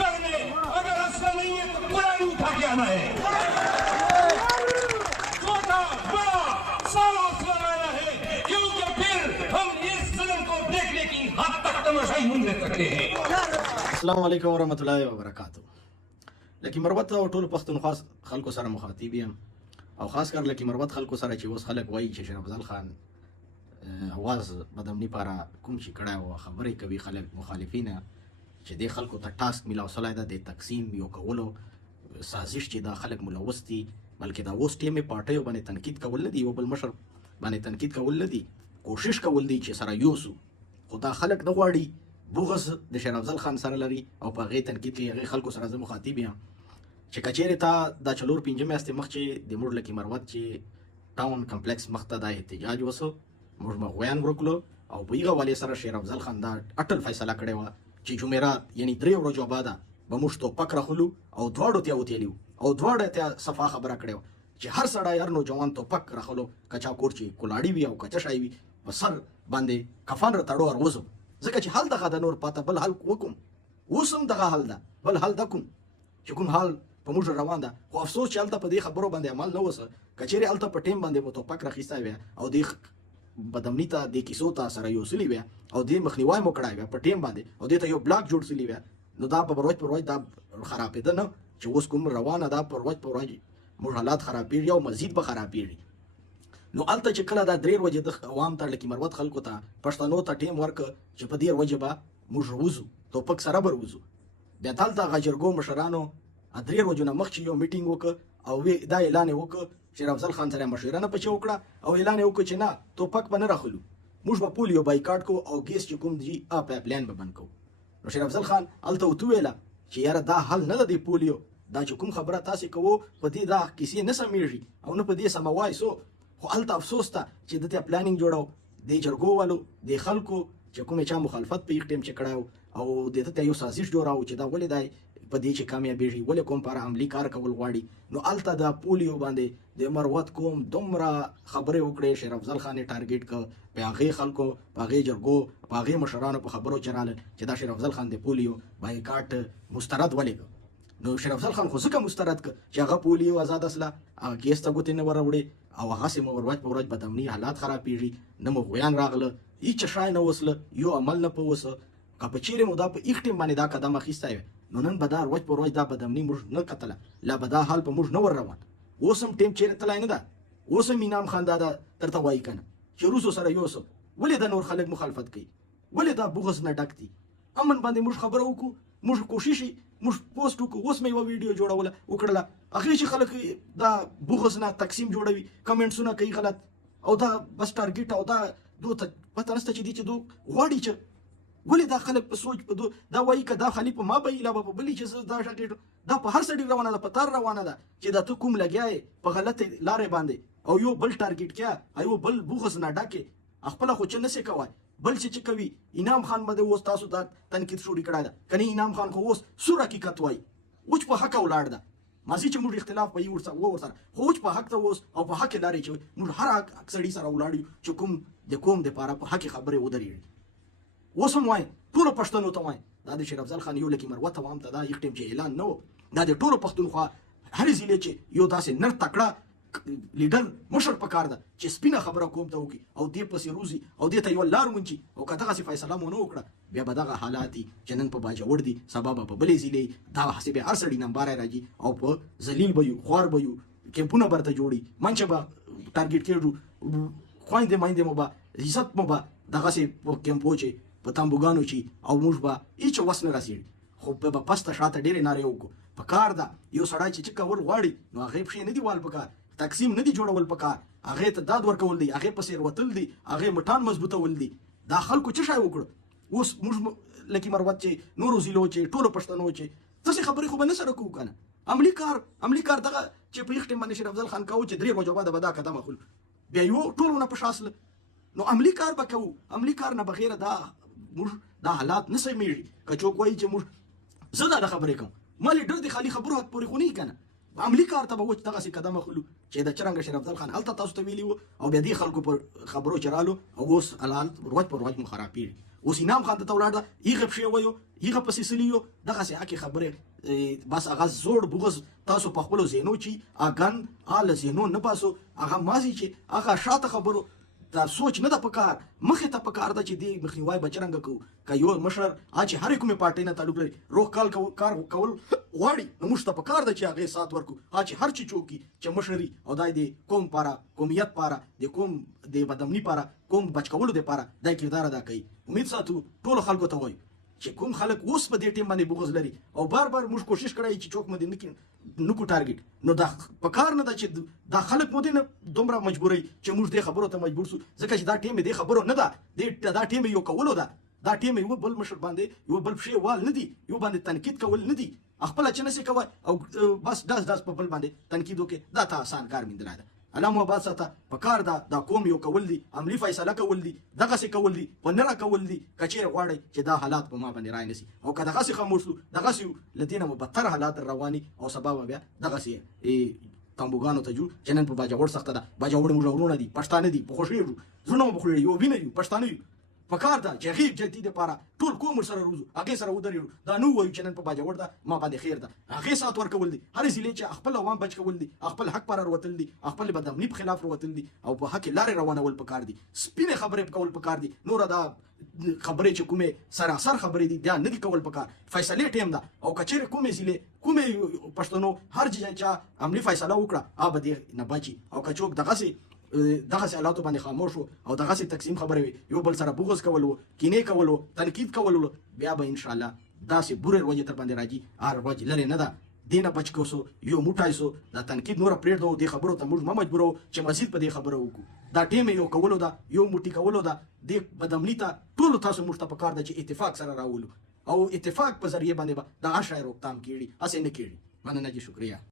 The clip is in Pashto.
घर में अगर असला नहीं है तो कुरान उठा के आना है, छोटा बड़ा सारा असला लाना है, क्योंकि फिर हम इस जुल्म को देखने की हद तक तमाशाई नहीं ले सकते हैं। अस्सलाम वालेकुम वरहमतुल्लाहि वबरकातुहू। लकी मरवत او ټول پښتونخوا خلکو سره مخاطب یم او خاص کر لکی مروت خلکو سره چې اوس خلک وایي چې شریف افضل خان اواز بدمنی پاره کوم چې کړه او خبرې کوي خلک مخالفین چې د خلکو ته ټاسک ملاو سلای ده د تقسیم یو کولو سازش چې دا خلک ملوث دي، بلکې دا اوس ټیم پارټیو باندې تنقید کول دي او بل مشر باندې تنقید کول دي، کوشش کول دي چې سره یوسو، خو دا خلک نه غواړي بغض د شریف افضل خان سره لري او په هغې تنقید کې هغې خلکو سره زه مخاطب یم چې کچېرې تا دا 4-5 میاشتې مخکې د موږ لکي مروت چې ټاون کمپلیکس مخ ته دا احتجاج وسو، موږ مغویان ورکړو او په هغه والې سره شریف افضل خان دا اټل فیصله کړې وه چې جمعرات یعنی 3 ورځو بعده به موږ توپک راخلو او دواړو ته وتیلیو او دواړه ته صفا خبره کړې وه چې هر سړی هر نوجوان توپک راخلو کچا کور چې کلاړي وي او کچا شای وي په سر باندې کفن رتاړو وروزو، ځکه چې حال دغه د نور پاته بل حل وکم، اوس هم دغه حل ده، بل حل ده کوم چې کوم حال په موږ روان ده، خو افسوس چې هلته په دې خبرو باندې عمل نه وسه، کچېرې هلته په ټیم باندې مو توپک راخیستی وی او دې بدمني ته دې کیسو ته سره یوسلي وی او دې مخنیوی مو کړی وی په ټیم باندې او دې ته یو بلاک جوړ سلی وی، نو دا په ورځ په ورځ دا خرابېده نه چې اوس کوم روانه ده په ورځ په ورځ موږ حالات خرابېږي او مزید به خرابېږي. نو هلته چې کله دا 3 ورځې د عوام ته لکي مروت خلکو ته پښتنو ته ټیم ورک چې په 3 ورځې به موږ ووځو توپک سره به ووځو، بیا دلته هغه جرګو مشرانو 3 ورځو نه مخکې یو میټینګ وکړ او دا اعلان یې وکړ، شریف افضل خان سره مشوره نه پچې وکړه او اعلان یې وکړ چې نه توپک به نه راخلو، موږ به پولیو بایکاټ کوو او ګیس چې کوم دي پایپ لاین به بند کوو. نو شریف افضل خان هلته ورته وویله چې یاره دا حل نه ده د پولیو، دا چې کوم خبره تاسې کوو په دې دا کیسې نه سمیږي او نه په دې سمه وایسو، خو هلته افسوس ته چې د ته پلانینګ جوړو د جرګو والو د خلکو چې کومې چا مخالفت په یو ټیم چې کړی او د ته یو سازش جوړاو چې دا ولې دی په دې چې کامیابېږي، ولې کوم پر عملي کار کول غواړي، نو هلته د پولیو باندې د مروت کوم دومره خبرې وکړې، شریف افضل خان یې ټارګېټ کړ، په هغې خلکو په هغې جرګو په هغې مشرانو په خبرو چې رالل چې دا شریف افضل خان د پولیو بایکاټ مسترد ولې کړ. نو شریف افضل خان خو ځکه مسترد کړ چې هغه پولیو آزاد اصله هغه ګیس ته ګوتې نه وروړې او هغسې مو ورځ په ورځ بدامني حالات خرابېږي، نه مو غویان راغله، هېڅ شی نه وسله، یو عمل نه په وسه، که په چیرې مو دا په ایښ ټیم باندې دا قدم اخیستی وی نو نن به دا ورځ په ورځ دا بدامني موږ نه کتله، لا به دا حال په موږ نه ور روان، اوس هم ټیم چیرې تللی نه ده، اوس هم انعام خان دا درته وایي که نه چې روسو سره یوسو، ولې دا نور خلک مخالفت کوي، ولې دا بغض نه ډک دي، امن باندې موږ خبره وکړو، موږ کوشش موږ پوسټ وکړو، اوس مې یوه ویډیو جوړوله وکړله هغې چې خلک دا بغض نه تقسیم جوړوي، کمنټسونه کوي غلط او دا بس ټارګېټ او دا دو ته پته نشته چې دي چې دو غواړي چې ولې دا خلک په سوچ په دو دا وایي که دا خالي په ما به وي لا به په بلې چې زه دا ټارګېټ دا په هر سړي روانه ده، په تار روانه ده چې دا ته کوم لګیا یې په غلطې لارې باندې او یو بل ټارګېټ کیا یو بل بغض نه ډکې خپله خو چې نسې کوی بل چې کوي. انعام خان باندې اوس تاسو دا تنقید شروع کړی ده که نه انعام خان خو اوس سور حقیقت وایي، اوس په حقه ولاړ ده، ماضي چې موږ اختلاف په یو ورسره خو اوس په حق ته اوس او په حق لارې چې موږ هر حق سړي سره ولاړ یو چې کوم د قوم دپاره په حقې خبرې ودرېږي. اوس هم وایم ټولو پښتنو ته وایم دا د شریف افضل خان یو لکي مروت عوام ته دا یک ټیم چې اعلان نه و، دا د ټولو پښتونخوا هرې ضلع چې یو داسې نر تکړه لیډر مشر پکار ده چې سپینه خبره قوم ته وکړي او دې پسې روزي او دې ته یوه لار ونچي او که دغسې فیصله مو نه وکړه بیا به دغه حالات دي چې نن په باجوړ دي سبا به په بلې ضلع دا هسې بیا هر سړي نمباری راځي او په ذلیل به یو خوار به یو کیمپونه به ورته جوړي منچه به ټارګېټ کېږو خویندې میندې مو به عزت مو به دغسې په کیمپو چې په تامبوګانو چې او موږ به هېڅ وس نه رسېږي، خو به پسته شاته ډېرې نارې وکړو. په کار ده یو سړی چې کول غواړي نو هغې پښې نه دي وال په کار، تقسیم نه دي جوړول په کار، هغې ته داد ورکول دي، هغې پسې وتل دي، هغې مټان مضبوطول دي، دا خلکو څه شی وکړو. اوس موږ لکي مروت چې نورو ضلعو چې ټولو پښتنو چې داسې خبرې خو به نه سره کوو که نه، عملي کار دغه چې په یخ ټیم باندې شریف افضل خان کوو چې 3 ورځو بعده به دا قدم اخلو بیا یو ټول نه په شاسله، نو عملي کار به کوو، عملي کار نه بغیره دا موږ دا حالات نه سمیږي. که څوک وایي چې موږ زه دا خبرې کوم ما لیډر د خالي خبرو حد پورې خو نه که نه عملي کار ته به وچ دغسې قدم اخلو چې د څرنګه شریف افضل خان هلته تاسو ته ویلي وو او بیا دې خلکو پر خبرو چې رالو او اوس حالات ورځ پر ورځ مو خرابېږي. اوس انعام خان ته ولاړ ده هغه پښې وایو هغه پسې سلیو دغسې حقې خبرې بس هغه زوړ بغز تاسو په خپلو ذهنو چې اګن آله ذهنو نه باسو هغه مازې چې هغه شاته خبرو دا سوچ نه ده پکار مخې ته پکار ده چې دې مخنیوی به څرنګه کوو که یو مشر چې هرې کومې پارټۍ نه تعلق لري روغ کار کول غواړي نو موږ ته پکار ده چې هغې سات ورکړو چې هر چې څوک چې مشري او دا د قوم پاره قومیت پاره د قوم د بدامني پاره قوم بچ کولو دپاره دا کردار ادا کوي امید ساتو ټولو خلکو ته وایو چې کوم خلک اوس په دې ټیم باندې بغض لري او بار موږ کوشش کړی چې څوک مو دې نکو ټارګېټ نو دا پکار نه ده چې دا خلک مو دې نه دومره مجبوروي چې موږ دې خبرو ته مجبور سو ځکه چې دا ټیم دې خبرو نه ده دا ټیم یو کولو ده دا ټیم یو بل مشر باندې یو بل پښې وال نه دي یو باندې تنقید کول نه دي خپله چې نسې کوی او بس داس په بل باندې تنقید وکړې دا ته آسان کار میندلی ده الله مو آباد ساته پکار ده دا قوم یو کول دي عملي فیصله کول دي دغسې کول دي په نه راکول دي که چیرې غواړئ چې دا حالات په ما باندې رای نسي او که دغسې خاموش سو دغسې یو له دې نه مو بدتر حالات رواني او سبا به بیا دغسې تنبوګانو ته جوړ چې نن په باجوړ سخته ده باجوړ موږ ورونه دي پښتانه دي په خوښېږو زړونه مو په خوښېږي یو وینه یو پښتانه یو پکار ده چې هغې جدي دپاره ټول قوم ورسره روزو هغې سره ودرېږو دا نه ووایو چې نن په باجوړ ده ما باندې خیر ده هغې سات ورکول دي هرې ضلعې چې خپل عوام بچ کول دي خپل حق پاره وتل دي خپل بدامني په خلاف وتل دي او په حق لارې روانول پکار دي سپینې خبرې کول پکار دي نوره دا خبرې چې کومې سراسر خبرې دي دا نه دي کول پکار فیصلې ټیم ده او که چیرې کومې ضلعې کومې پښتنو هر چا عملي فیصله وکړه به دې نه بچي او که څوک دغسې حالاتو باندې خاموش وو او دغسې تقسیم خبرې وي یو بل سره بغض کول وو کینې کول وو تنقید کول وو بیا به انشاءالله داسې بورې وجې تر باندې راځي هر وجې لرې نه ده دې نه بچ کوسو یو موټی سو دا تنقید نوره پرېږدو دې خبرو ته موږ مه مجبورو چې مزید په دې خبره وکړو دا ټیم یو کولو ده یو موټي کولو ده دې بدامني ته ټولو تاسو موږ ته پکار ده چې اتفاق سره راولو او اتفاق په ذریعې باندې به د هر شی روکتام کېږي هسې نه کېږي مننه جي شکریه